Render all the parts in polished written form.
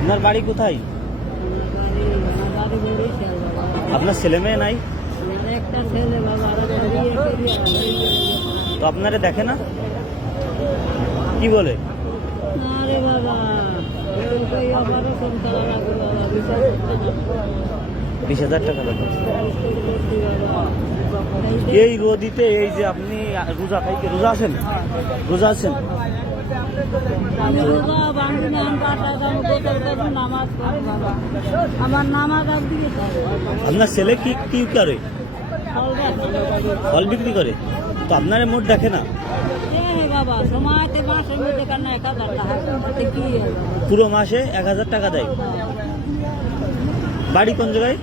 আপনার বাড়ি কোথায়? আপনার ছেলে মেয়ে নাই? একটা ছেলে বাবা তো আপনারে দেখে না? কি বলে? আরে বাবা 20,000 টাকা লাগবে। এই রোদিতে এই যে আপনি রোজা খাইতে রোজা আছেন? রোজা আছেন? আমার নামাজ আপনার ছেলে কি কি করে? ফল বিক্রি করে। তো আপনার মোট দেখে না? বাবা সময়তে মাসের মধ্যে কেন 1,000 টাকা কি পুরো মাসে 1,000 টাকা দেয়। বাড়ি কোন জায়গায়?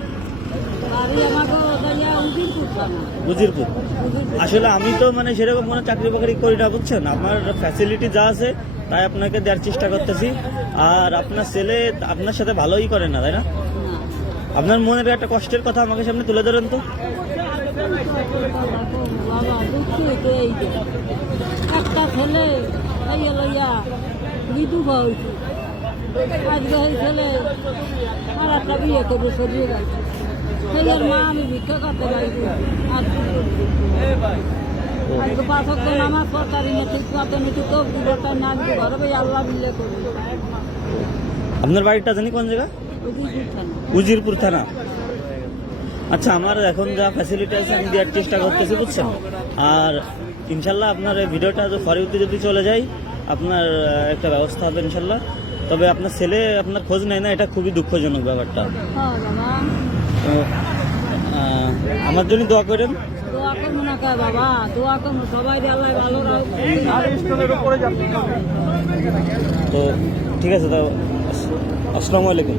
উজিরপুর। আসলে আমি তো মানে সেরকম কোনো চাকরি বাকরি করি না, বুঝছেন। আমার ফ্যাসিলিটি যা আছে তাই আপনাকে দেওয়ার চেষ্টা করতেছি। আর আপনার ছেলে আপনার সাথে ভালোই করে না, তাই না? আপনার মনের একটা কষ্টের কথা আমাকে সামনে তুলে ধরেন তো। একটা ছেলে লইয়া বিধবা হয়েছে, আজকে ওই ছেলে আর একটা বিয়ে করে সরিয়ে গেছে। সেই মা আমি ভিক্ষা করতে পারি আজকে 5 ওয়াক্ত নামাজ পড়তারি না, ঠিক মতো নাকি তো দিবটা না ঘরে ভাই আল্লাহ বিল্লে করবে। আপনার বাড়িটা জানি কোন জায়গা? উজিরপুর থানা। আচ্ছা, আমার এখন যা ফ্যাসিলিটি আছে আমি দেওয়ার চেষ্টা করতেছি, বুঝছেন। আর ইনশাল্লাহ আপনার এই ভিডিওটা ফরিউতে যদি চলে যায় আপনার একটা ব্যবস্থা হবে ইনশাল্লাহ। তবে আপনার ছেলে আপনার খোঁজ নেয় না, এটা খুবই দুঃখজনক ব্যাপারটা। তো আমার জন্য দোয়া করেন। দোয়া করবো না কে বাবা, দোয়া করবো সবাই আল্লাহ ভালো রাখবে। তো ঠিক আছে, তো আসসালামু আলাইকুম।